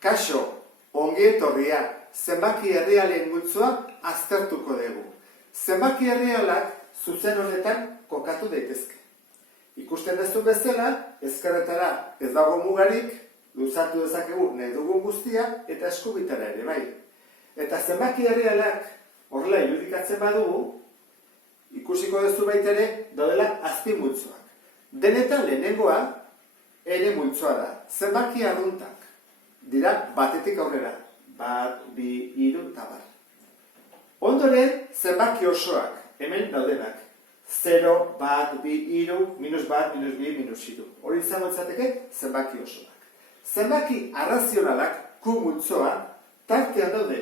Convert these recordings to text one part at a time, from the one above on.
Kaixo, ongi etorria, zenbaki errealen multzoa aztertuko dugu. Zenbaki errealak zuzen honetan kokatu daitezke. Ikusten duzu bezala, ezkerretara ez dago mugarik, luzatu dezakegu nahi dugun guztia eta eskubitara ere bai. Eta zenbaki errealak horrela irudikatzen badugu, ikusiko duzu baita ere daudela azpi multzoak. Denetan lehenengoa ere multzoa da, zenbaki arruntak. Dira batetik aurrera, bat, bi, hiru, eta bar. Ondoren, zenbaki osoak, hemen daudenak. 0, bat, bi, hiru, minus bat, minus bi, minus hiru. Hori izango izateke zenbaki osoak. Zenbaki arrazionalak, Q multzoa, tartean daude.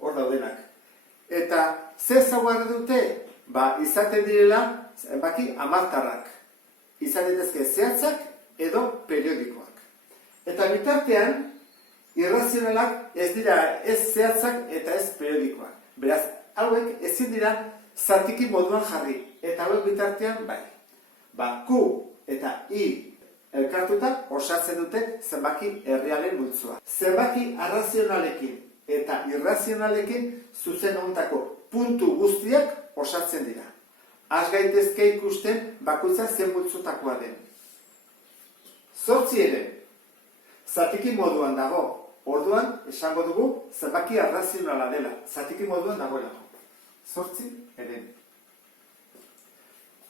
Hor daudenak. Eta ze ezaugarri dute? Izaten direla zenbaki hamartarrak. Izan daitezke zehatzak edo periodikoak. Eta bitartean, irrazionalak ez dira ez zehatzak eta ez periodikoak. Beraz, hauek ezin dira zatiki moduan jarri. Eta hauek bitartean bai. Q eta I elkartuta osatzen dute zenbaki errealen multzoa. Zenbaki arrazionalekin eta irrazionalekin zuzen hontako puntu guztiak osatzen dira. Az gaitezke ikusten bakoitza zen multzotakoa den. 8 ere. Zatiki moduan dago, orduan esango dugu zenbaki arrazionala dela, zatiki moduan dagoelako. 8 eren.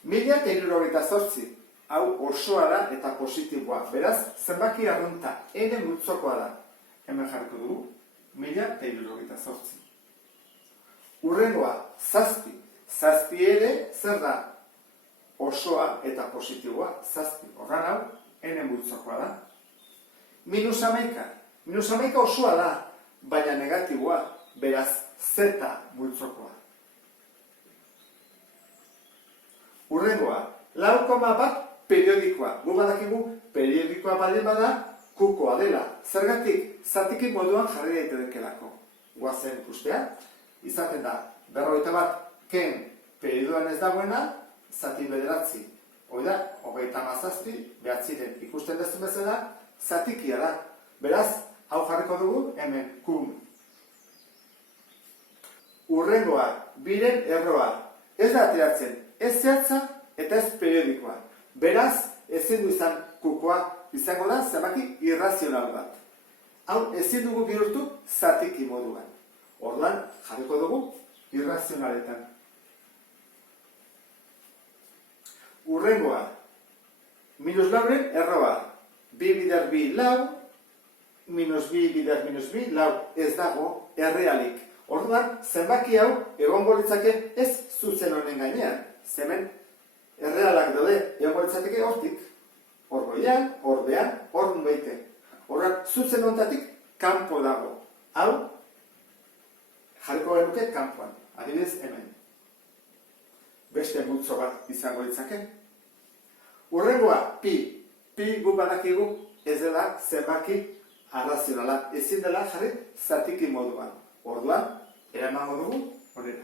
1068, hau osoa da eta positiboa, beraz zenbaki arrunta, ene multzokoa da. Hemen jarriko dugu, 1068. Urrengoa, 7. 7 ere zer da? Osoa eta positiboa, 7. Horran hau, ene multzokoa da. Minus 11. Minus 11 osoa da, baina negatiboa, beraz Z multzokoa. Urrengoa, 4,1 periodikoa. Gu badakigu periodikoa baldin bada, Q-koa dela. Zergatik, zatiki moduan jarri daitekelako. Guazen ikustea, izaten da, 51 ken periodoan ez dagoena, zati 9. Hoi da, 37, behatziren ikusten dezu bezala, zatikia da. Beraz, hau jarriko dugu, hemen, Q. Urrengoa, biren erroa. Ez da ateratzen, ez zehatza eta ez periodikoa. Beraz, ezin du izan Q-koa, izango da zenbaki irrazional bat. Hau, ezin dugu bihurtu zatiki moduan. Orduan, jarriko dugu irrazionaletan. Urrengoa, minus lauren erroa. 2 bider 2 lau, minus 2 bider minus 2 lau, ez dago errealik. Orduan, zenbaki hau egongo litzake ez zuzen honen gainean. Zemen errealak daude egongo litzateke hortik. Hor goian, hor behan, hor nunbeite. Orduan, zuzen honetatik kanpo dago. Hau, jarriko genuke kanpoan. Adibidez hemen. Beste multzo bat izango litzake. Urrengoa, pi. Pi gu badakigu ez dela zenbaki arrazionala. Ezin dela jarri zatiki moduan. Orduan, eramango dugu horrela.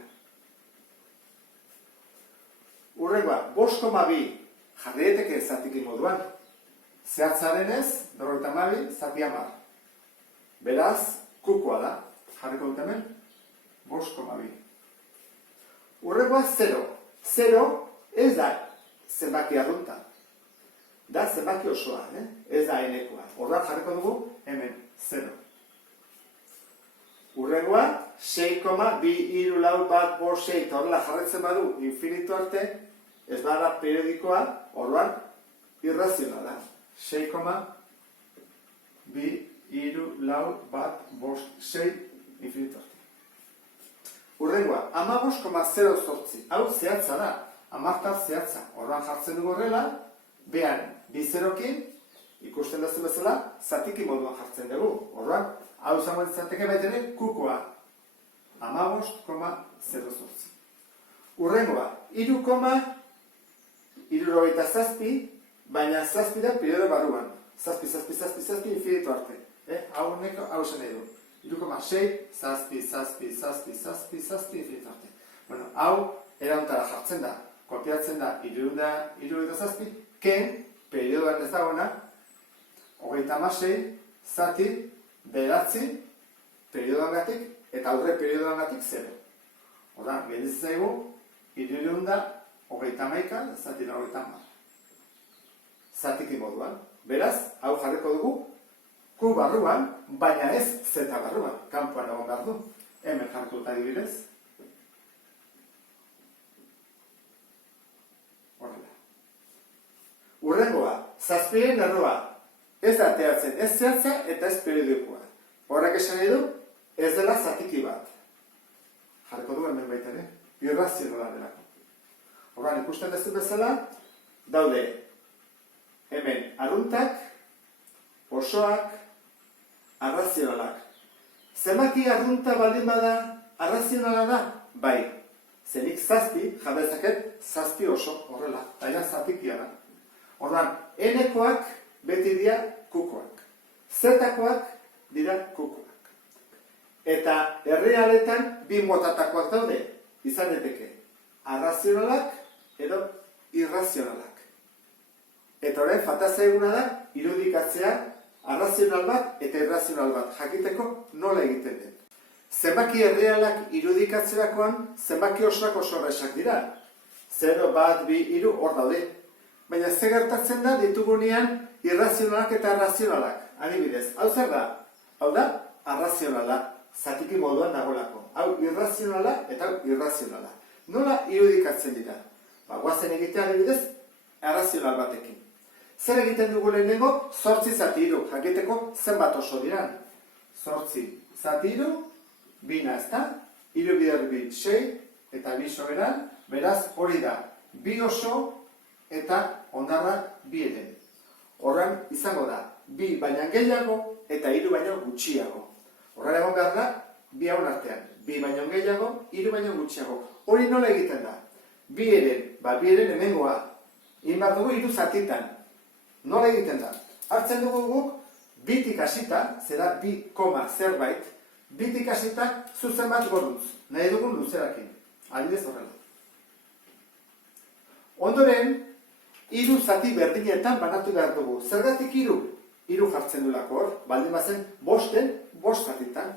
Urrengoa, 5,2 jarri daiteke zatiki moduan. Zehatzaren ez, 52 zati 10. Beraz, Q-koa da. Jarriko dut hemen, 5,2. Urrengoa, 0. 0 ez da zenbaki arrunta. Da zenbaki osoa, ez da enekoa. Horra jarriko dugu, hemen, 0. Urrengoa, 6,2 hiru lau bat 6. Horrela jarretzen badu infinitu arte, ez bada periodikoa, horrean irrazionala. 6,2 hiru lau bat 6 infinitu arte. Urrengoa, 15,08. Hau zehatza da, hamartar zehatza. Horrean jartzen dugu horrela, behan, bizerokin, ikusten duzu bezala, zatiki moduan jartzen dugu. Horrean, hau izango izateke baitene, Q-koa. 15,08. Urrengoa, 3,67, baina 7 da periodo barruan. 7, infinitu arte. Hau esan nahi du. 3,6, 7, infinitu arte. Bueno, hau erauntara jartzen da. Kopiatzen da, 3,67, ken periodoan ez dagoena, 36, zati, bederatzi, periodoangatik, eta aurre periodoangatik 0. Horra, gelditzen zaigu, 331 zati 90. Zatiki moduan. Beraz, hau jarriko dugu, Q barruan, baina ez Z barruan. Kanpoan egon behar du. Hemen jartuta adibidez. Horrela. Urrengoa, 7 erroa. Ez da teatzen, ez zehatza eta ez periodikoa. Horrek esan nahi du, ez dela zatiki bat. Jarriko du hemen baita ere, irrazionala delako. Horran, ikusten dezu bezala, daude hemen arruntak, osoak, arrazionalak. Zenbaki arrunta baldin bada, arrazionala da? Bai. Zenik 7, jabezaket 7 oso, horrela, baina zatikia da. Horran, N-koak beti dira kukoak. Z-koak dira kukoak. Eta errealetan bi motatakoak daude, izan daiteke arrazionalak edo irrazionalak. Eta orain falta zaiguna da irudikatzea arrazional bat eta irrazional bat jakiteko nola egiten den. Zenbaki errealak irudikatzerakoan zenbaki osoak oso erresak dira. 0, 1, 2, 3 hor daude. Baina ze gertatzen da ditugunean irrazionalak eta arrazionalak. Adibidez, hau zer da? Hau da, arrazionala, zatiki moduan dagoelako. Hau irrazionala eta hau irrazionala. Nola irudikatzen dira? Guazen egitea adibidez, arrazional batekin. Zer egiten dugu lehenengo? 8 zati 3, jakiteko zenbat oso diran. 8 zati 3, 2 ez da, 3 bider 2, 6, eta 2 soberan, beraz hori da, 2 oso eta ondarra 2 eren. Horren izango da, 2 baina gehiago eta 3 baina gutxiago. Horren egon behar da, 2 haun artean, 2 baina gehiago, 3 baina gutxiago. Hori nola egiten da? 2 eren, 2 eren hemengoa, egin behar dugu 3 zatitan. Nola egiten da? Hartzen dugu guk, 2tik hasita, zera 2, zerbait, 2tik hasita zuzen bat goruz, nahi dugun luzerakin. Adibidez horrela. Ondoren, 3 zati berdinetan banatu behar dugu. Zergatik 3? 3 jartzen duelako hor, baldin bazen 5-en 5 zatitan.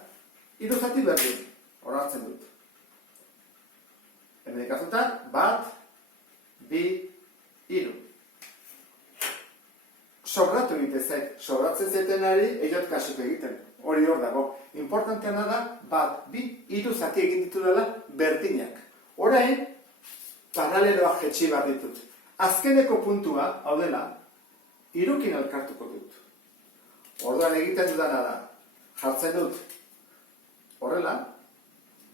3 zati berdin, hor hartzen dut. Hemen ikazuta, 1, 2, 3. Sobratu egiten zait, sobratzen zaitenari eiot kasuk egiten. Hori hor dago. Importanteana da, 1, 2, 3 zati egin ditu dela berdinak. Orain, paraleloak jetxi bat ditut. Azkeneko puntua, hau dela, 3kin elkartuko dut. Orduan egiten dudana da, jartzen dut, horrela,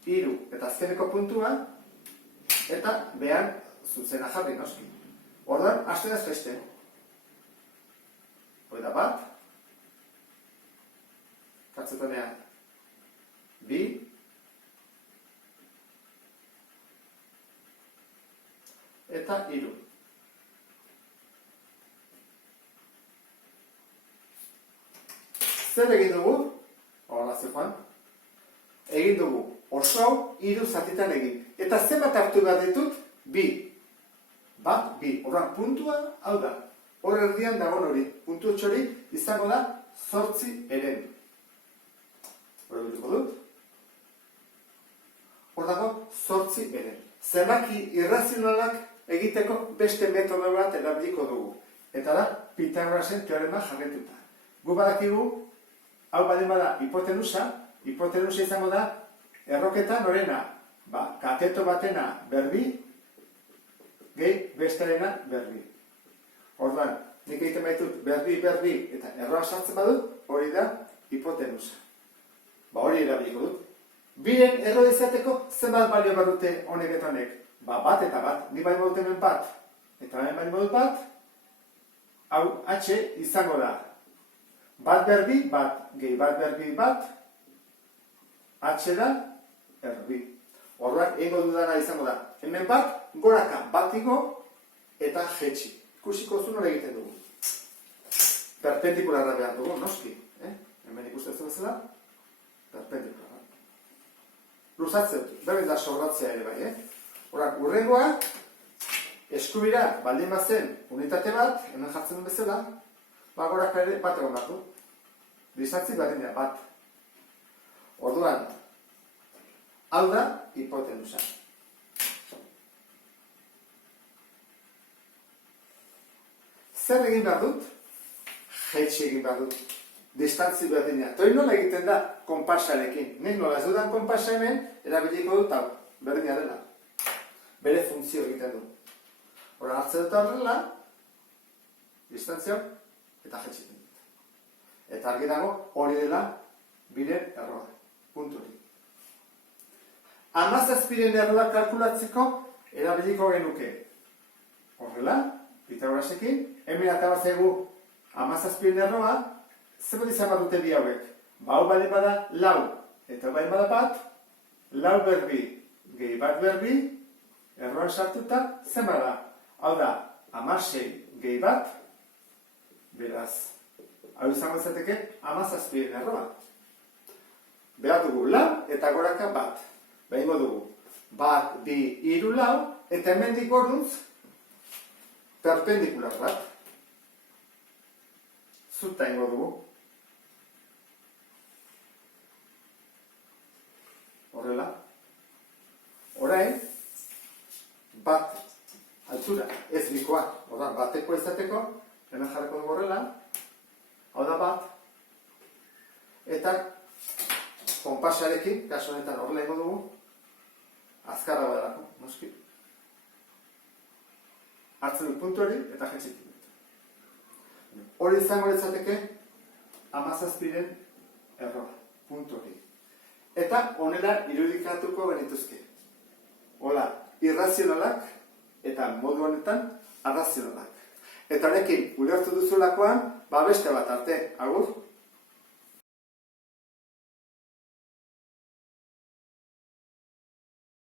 3 eta azkeneko puntua, eta behan zuzena jarri noski. Orduan, hasten ez beste. Hoi da 1, katzetonean 2, eta 3. Zer egin dugu? Horrela zegoan. Egin dugu oso hau 3 zatitan egin. Eta zenbat hartu behar ditut? 2. 1, 2. Horran puntua hau da. Hor erdian dagoen hori. Puntu hori izango da 8 eren. Hor egituko dut. Hor dago 8 eren. Zenbaki irrazionalak egiteko beste metodo bat erabiliko dugu. Eta da, Pitagorasen teorema jarretuta. Gu badakigu, hau badin bada hipotenusa izango da, erroketa norena, kateto batena berbi, gehi bestarena berbi. Orduan, nik egiten baitut berbi, eta erroa sartzen badut, hori da hipotenusa. Hori erabiliko dut. Biren erro izateko zenbat balio bat dute honek eta honek. Bat eta bat, ni baino dut hemen bat, eta hemen baino dut bat, hau H izango da. Bat berbi, bat, gehi bat berbi bat, H da, erbi. Orduan, egingo dudana izango da. Hemen bat, goraka bat igo, eta jetxi. Ikusiko zu nola egiten dugu. Perpendikularra behar dugu, noski. Hemen ikusten bezala, perpendikularra. Luzatzen dut, berdin da sobratzea ere bai, Horak, urrengoa, eskubira, baldin bazen unitate bat, hemen jartzen duen bezala, goraka ere bat egon bat du. distantzi berdina bat. Orduan, hau da hipotenusa. Zer egin behar dut? Jaitsi egin behar dut. Distantzi berdina. Toi nola egiten da konpasarekin. Nik nola ez dudan konpasa hemen, erabiliko dut hau. Berdina dela. Bere funtzio egiten du. Hora hartzen dut horrela, distantzio eta jaitsi egiten dut. Eta argi dago hori dela biren erroa. Puntu hori. 17 erroa kalkulatzeko erabiliko genuke. Horrela, Pitagorasekin, hemen atabatzegu 17 erroa, zer izan bat dute bi hauek? Hau bale bada lau, eta bale bada bat, lau berbi, gehi bat berbi, erroan sartuta, zen bada? Hau da, 16 gehi bat, beraz, hau izango izateke 17 erroa. Behar dugu lau eta goraka bat. Behingo dugu, bat, bi, hiru, lau, eta hemendik goruntz, perpendikular bat. Zuta ingo dugu. Horrela. Orain, bat altura, ez bikoa. Ordan, bateko izateko, hemen jarriko dugu horrela. Hau da bat. Eta, konpasarekin, kaso honetan horrela ingo dugu, azkarra badelako, noski. Hartzen dut puntu hori, eta jetxitik dut. Hori izango litzateke 17 erroa, puntu hori. Eta honela irudikatuko genituzke. Hola, irrazionalak eta modu honetan arrazionalak. Eta honekin, ulertu duzulakoan, beste bat arte, agur?